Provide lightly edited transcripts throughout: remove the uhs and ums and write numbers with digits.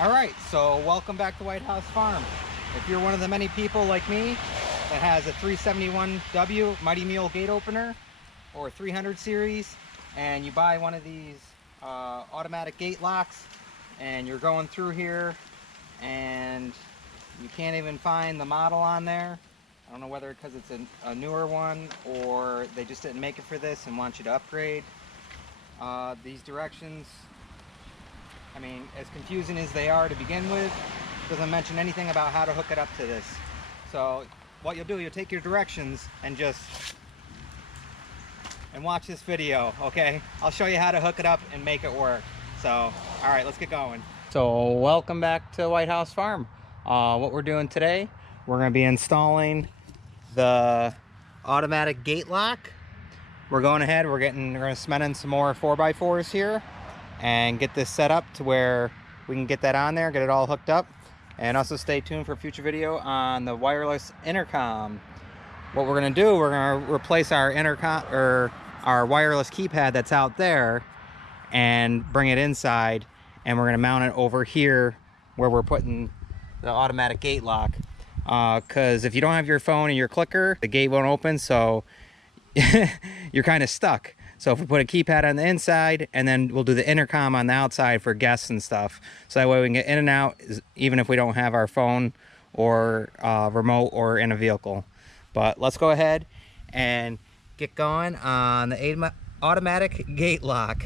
Alright, so welcome back to Whitehouse Farm. If you're one of the many people like me that has a 371W Mighty Mule gate opener or 300 series, and you buy one of these automatic gate locks and you're going through here and you can't even find the model on there, I don't know whether because it's a newer one or they just didn't make it for this and want you to upgrade. These directions, I mean, as confusing as they are to begin with, doesn't mention anything about how to hook it up to this. So what you'll do, you'll take your directions and watch this video, okay? I'll show you how to hook it up and make it work. So, all right, let's get going. So welcome back to Whitehouse Farm. What we're doing today, we're gonna be installing the automatic gate lock. We're going ahead, we're gonna cement in some more 4x4s here and get this set up to where we can get that on there, get it all hooked up. And also stay tuned for a future video on the wireless intercom. What we're gonna do, we're gonna replace our intercom or our wireless keypad that's out there and bring it inside, and we're gonna mount it over here where we're putting the automatic gate lock. Because if you don't have your phone and your clicker, the gate won't open, so you're kind of stuck. So if we put a keypad on the inside, and then we'll do the intercom on the outside for guests and stuff, so that way we can get in and out even if we don't have our phone or remote or in a vehicle. But let's go ahead and get going on the automatic gate lock.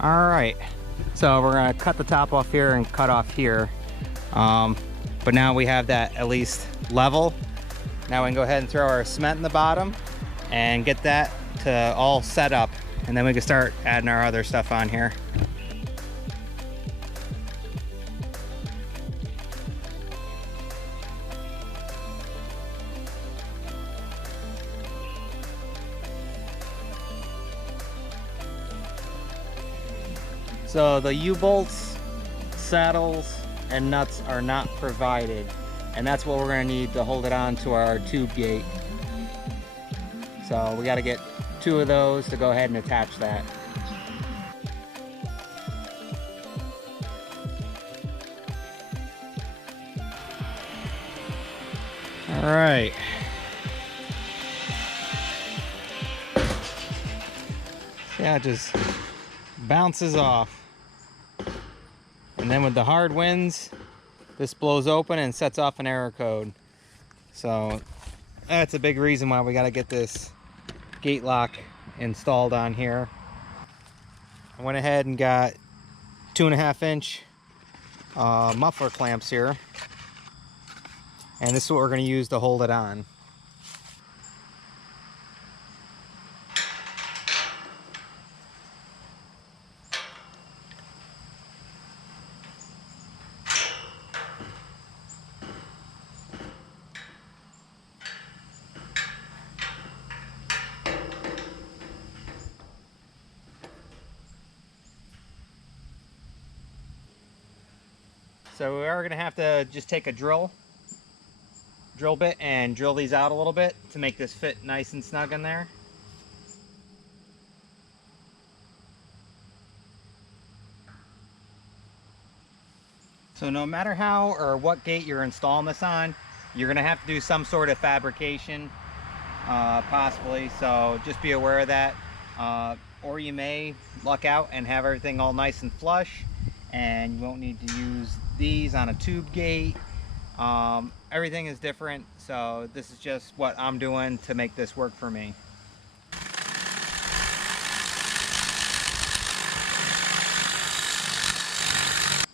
All right, so we're gonna cut the top off here and cut off here. But now we have that at least level. Now we can go ahead and throw our cement in the bottom and get that to all set up. And then we can start adding our other stuff on here. So the U-bolts, saddles, and nuts are not provided, and that's what we're going to need to hold it on to our tube gate. So we got to get 2 of those to go ahead and attach that. All right. Yeah, it just bounces off. And then with the hard winds, this blows open and sets off an error code. So that's a big reason why we got to get this gate lock installed on here. I went ahead and got 2.5-inch muffler clamps here. And this is what we're going to use to hold it on. So we are going to have to just take a drill bit and drill these out a little bit to make this fit nice and snug in there. So no matter how or what gate you're installing this on, you're going to have to do some sort of fabrication, possibly, so just be aware of that. Or you may luck out and have everything all nice and flush, and you won't need to use these on a tube gate. Everything is different, so this is just what I'm doing to make this work for me.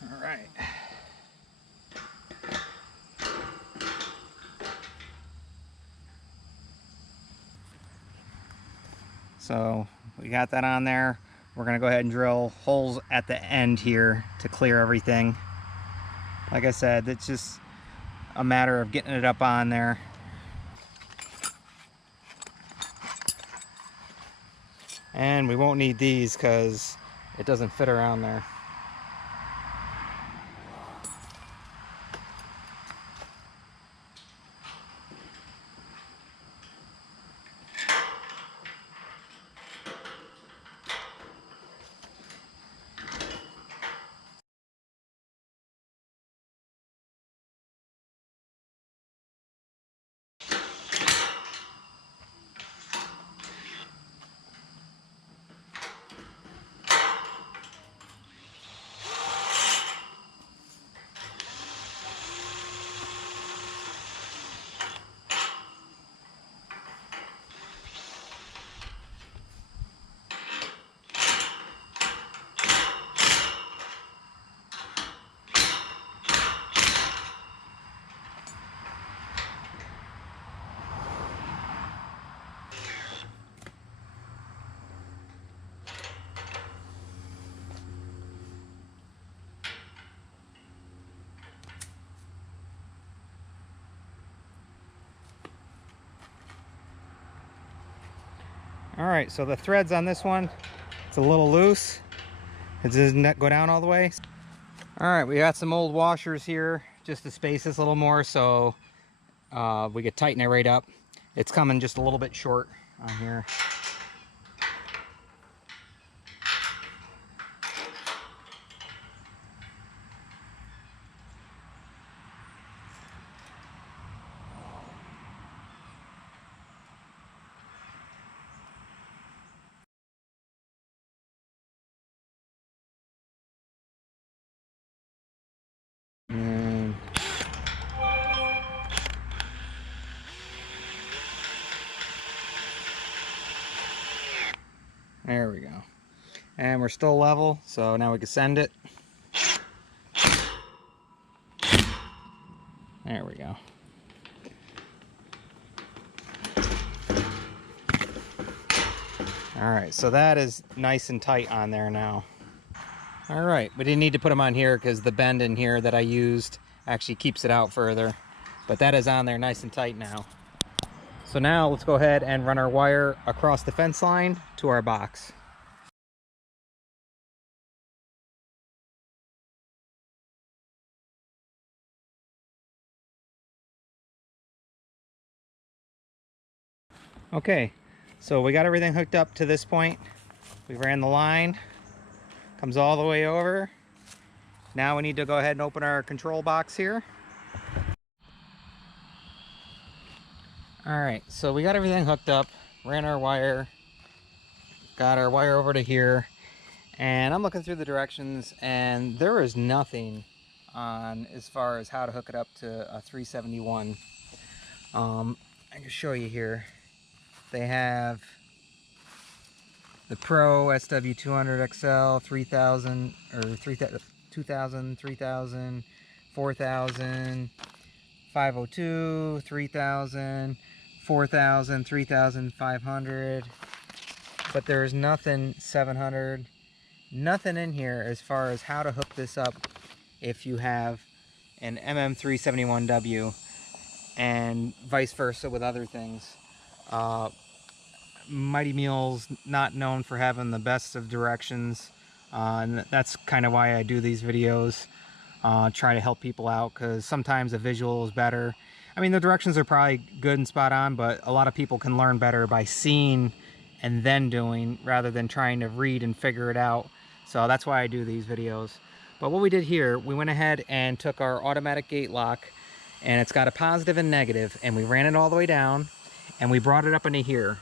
All right. So we got that on there. We're gonna go ahead and drill holes at the end here to clear everything. Like I said, it's just a matter of getting it up on there. And we won't need these because it doesn't fit around there. All right, so the threads on this one, it's a little loose. It doesn't go down all the way. All right, we got some old washers here just to space this a little more so we could tighten it right up. It's coming just a little bit short on here. And there we go. And we're still level, so now we can send it. There we go. All right, so that is nice and tight on there now. All right, we didn't need to put them on here because the bend in here that I used actually keeps it out further. But that is on there nice and tight now. So now let's go ahead and run our wire across the fence line to our box. Okay, so we got everything hooked up to this point. We ran the line, comes all the way over. Now we need to go ahead and open our control box here. All right, so we got everything hooked up, ran our wire, got our wire over to here, and I'm looking through the directions and there is nothing on as far as how to hook it up to a 371. I can show you here. They have the Pro SW200 XL 3000 or 2000, 3000, 4000, 502, 3000, 4000, 3500, but there's nothing 700, nothing in here as far as how to hook this up if you have an MM371W, and vice versa with other things. Mighty Mule's not known for having the best of directions, and that's kind of why I do these videos. Try to help people out because sometimes a visual is better. I mean, the directions are probably good and spot on, but a lot of people can learn better by seeing and then doing rather than trying to read and figure it out. So that's why I do these videos. But what we did here, we went ahead and took our automatic gate lock, and it's got a positive and negative, and we ran it all the way down and we brought it up into here.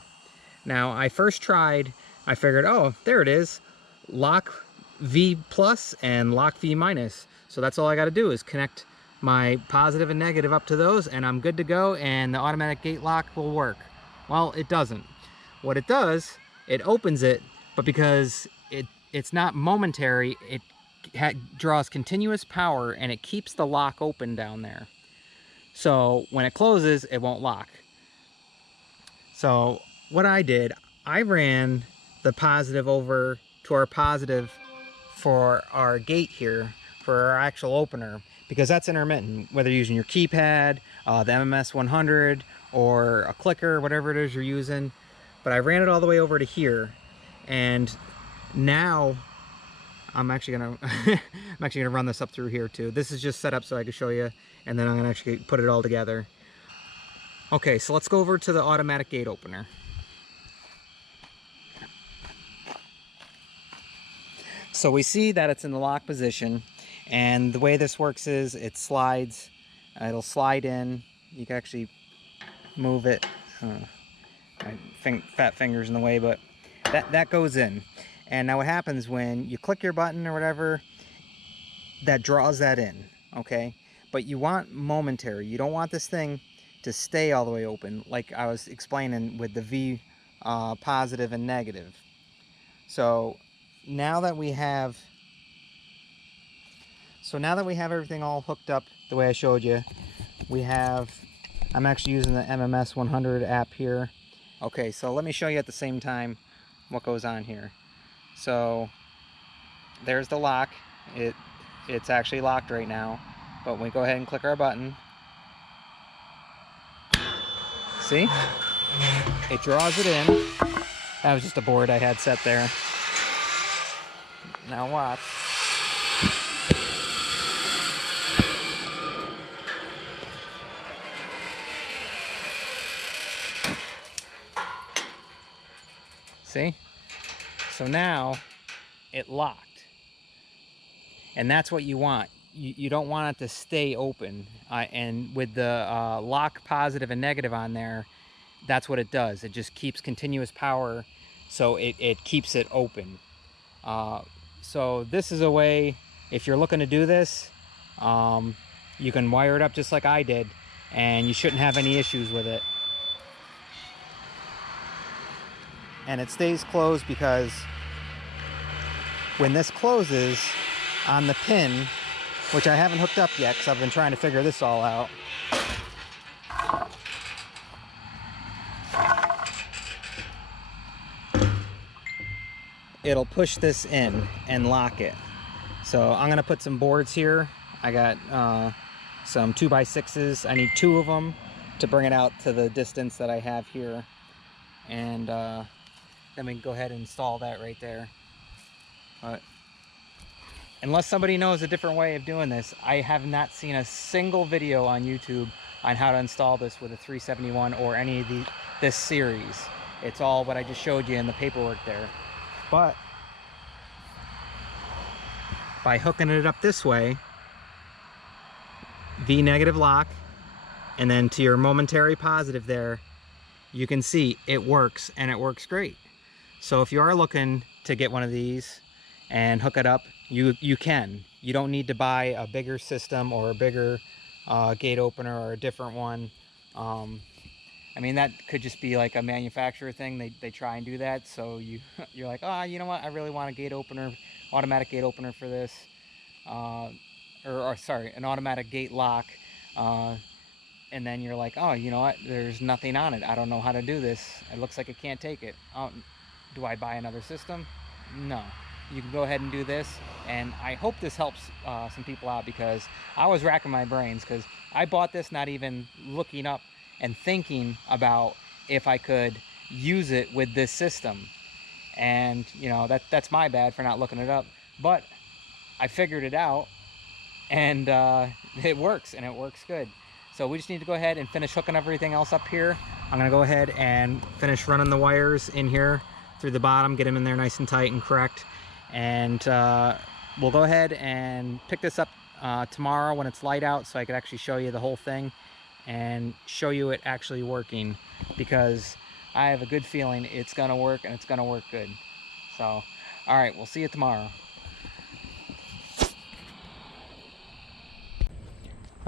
Now I first tried, I figured, oh, there it is, lock V plus and lock V minus. So that's all I got to do is connect my positive and negative up to those and I'm good to go, and the automatic gate lock will work. Well, it doesn't. What it does, it opens it, but because it's not momentary, it draws continuous power and it keeps the lock open down there. So when it closes, it won't lock. So what I did, I ran the positive over to our positive for our gate here, for our actual opener, because that's intermittent, whether you're using your keypad, the MMS100, or a clicker, whatever it is you're using. But I ran it all the way over to here, and now I'm actually gonna run this up through here too. This is just set up so I can show you, and then I'm gonna actually put it all together. Okay, so let's go over to the automatic gate opener. So we see that it's in the lock position, and the way this works is it slides. It'll slide in. You can actually move it. My fat finger's in the way, but that goes in. And now what happens when you click your button or whatever, that draws that in, okay? But you want momentary. You don't want this thing to stay all the way open, like I was explaining with the V positive and negative. So now that we have everything all hooked up the way I showed you, I'm actually using the MMS100 app here. Okay, so let me show you at the same time what goes on here. So there's the lock. It's actually locked right now, but when we go ahead and click our button, see? It draws it in. That was just a board I had set there. Now watch. See? So now it locked. And that's what you want. You don't want it to stay open. And with the lock positive and negative on there, that's what it does. It just keeps continuous power, so it keeps it open. So this is a way, if you're looking to do this, you can wire it up just like I did, and you shouldn't have any issues with it. And it stays closed because when this closes on the pin, which I haven't hooked up yet because I've been trying to figure this all out, it'll push this in and lock it. So I'm gonna put some boards here. I got some 2x6s. I need 2 of them to bring it out to the distance that I have here. And then we can go ahead and install that right there. But unless somebody knows a different way of doing this, I have not seen a single video on YouTube on how to install this with a 371 or any of this series. It's all what I just showed you in the paperwork there. But by hooking it up this way, V negative lock, and then to your momentary positive there, you can see it works, and it works great. So if you are looking to get one of these and hook it up, you can. You don't need to buy a bigger system or a bigger gate opener or a different one. I mean, that could just be like a manufacturer thing. They try and do that. So you're like, oh, you know what? I really want a gate opener, automatic gate opener for this. Or sorry, an automatic gate lock. And then you're like, oh, you know what? There's nothing on it. I don't know how to do this. It looks like it can't take it. Oh, do I buy another system? No. You can go ahead and do this, and I hope this helps some people out, because I was racking my brains, because I bought this not even looking up and thinking about if I could use it with this system. And you know, that's my bad for not looking it up, but I figured it out, and it works, and it works good. So we just need to go ahead and finish hooking everything else up here. I'm gonna go ahead and finish running the wires in here through the bottom, get them in there nice and tight and correct. And we'll go ahead and pick this up tomorrow when it's light out, so I could actually show you the whole thing and show you it actually working, because I have a good feeling it's gonna work, and it's gonna work good. So, all right, we'll see you tomorrow.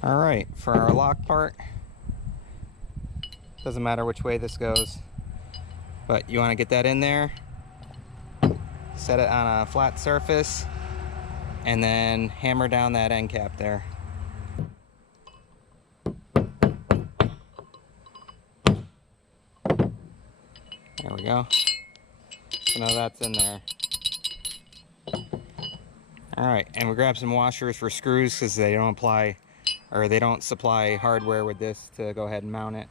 All right, for our lock part, doesn't matter which way this goes, but you want to get that in there, set it on a flat surface, and then hammer down that end cap there. There we go. So now that's in there. All right, and we grab some washers for screws because they don't apply, or they don't supply hardware with this to go ahead and mount it.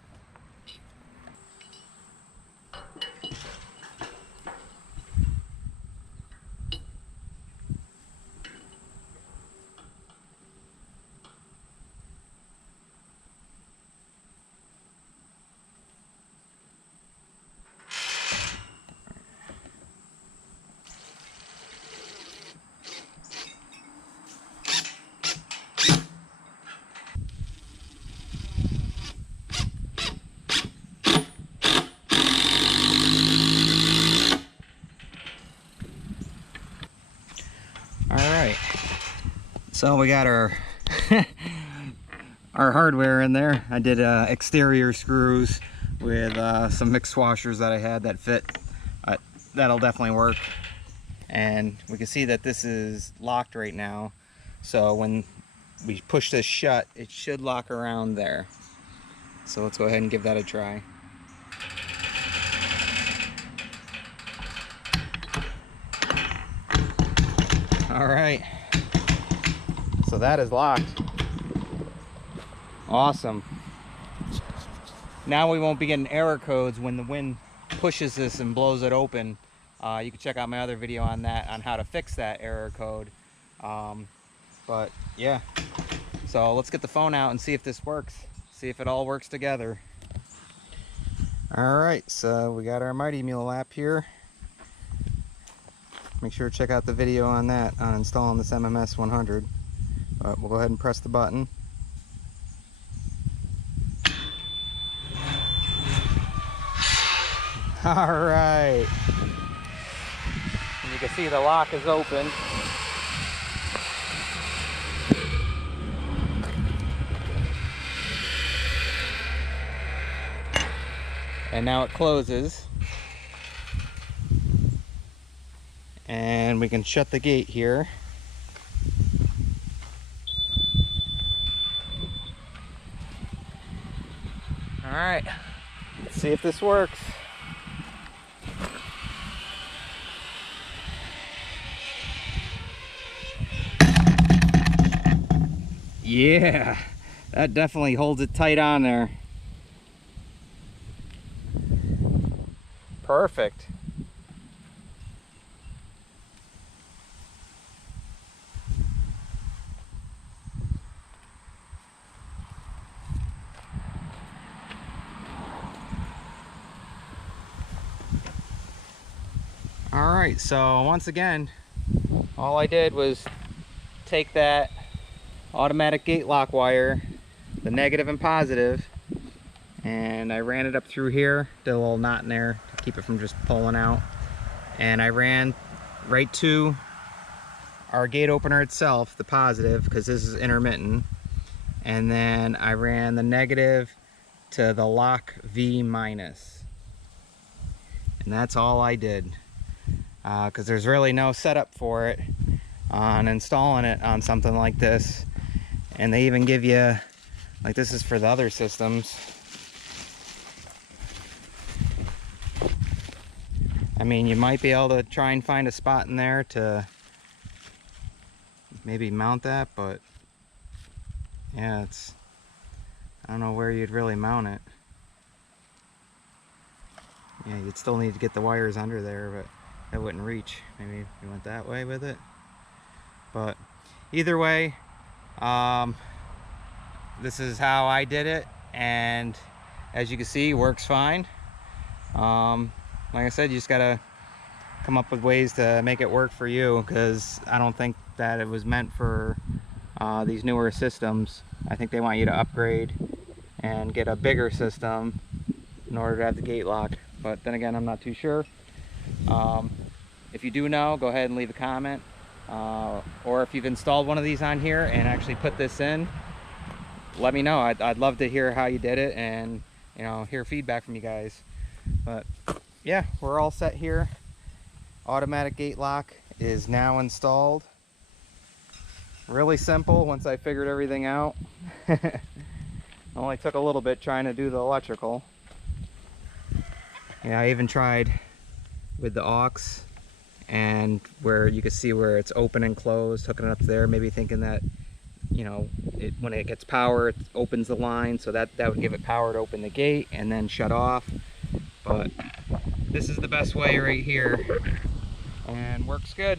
Alright, so we got our our hardware in there. I did exterior screws with some mixed washers that I had that fit. That'll definitely work. And we can see that this is locked right now. So when we push this shut, it should lock around there. So let's go ahead and give that a try. All right, so that is locked. Awesome. Now we won't be getting error codes when the wind pushes this and blows it open. You can check out my other video on that, on how to fix that error code. But yeah, so let's get the phone out and see if this works. See if it all works together. All right, so we got our Mighty Mule app here. Make sure to check out the video on that, on installing this MMS100. We'll go ahead and press the button. All right. And you can see the lock is open. And now it closes. And we can shut the gate here. All right, let's see if this works. Yeah, that definitely holds it tight on there. Perfect. All right, so once again, all I did was take that automatic gate lock wire, the negative and positive, and I ran it up through here, did a little knot in there to keep it from just pulling out, and I ran right to our gate opener itself, the positive, because this is intermittent, and then I ran the negative to the lock V minus, and that's all I did. Because there's really no setup for it on installing it on something like this. And they even give you, like, this is for the other systems. I mean, you might be able to try and find a spot in there to maybe mount that, but yeah, I don't know where you'd really mount it. Yeah, you'd still need to get the wires under there, but that wouldn't reach. Maybe if you went that way with it. But either way, this is how I did it, and as you can see, works fine. Like I said, you just gotta come up with ways to make it work for you, because I don't think that it was meant for these newer systems. I think they want you to upgrade and get a bigger system in order to have the gate locked, but then again, I'm not too sure. If you do know, go ahead and leave a comment, or if you've installed one of these on here and actually put this in, let me know. I'd love to hear how you did it and, you know, hear feedback from you guys. But yeah, we're all set here. Automatic gate lock is now installed. Really simple once I figured everything out. Only took a little bit trying to do the electrical. Yeah, I even tried with the aux, and where you can see where it's open and closed, hooking it up there, maybe thinking that, you know, when it gets power, it opens the line, so that would give it power to open the gate and then shut off. But this is the best way right here, and works good.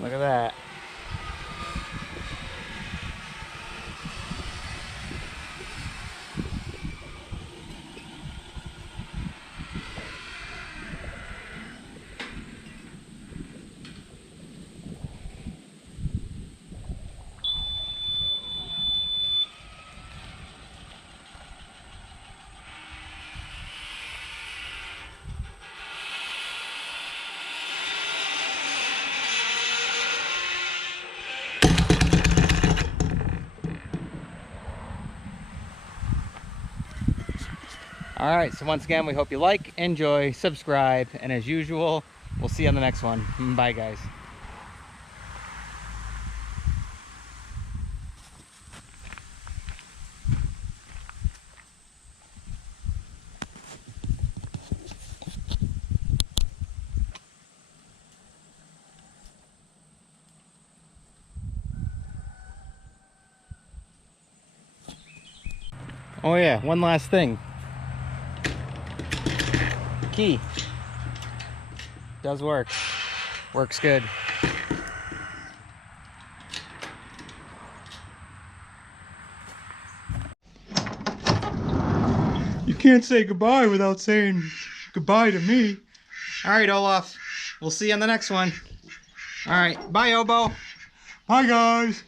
Look at that. All right, so once again, we hope you like, enjoy, subscribe, and as usual, we'll see you on the next one. Bye, guys. Oh yeah, one last thing. Key does work. Works good. You can't say goodbye without saying goodbye to me. All right, Olaf. We'll see you on the next one. All right. Bye, Obo. Bye, guys.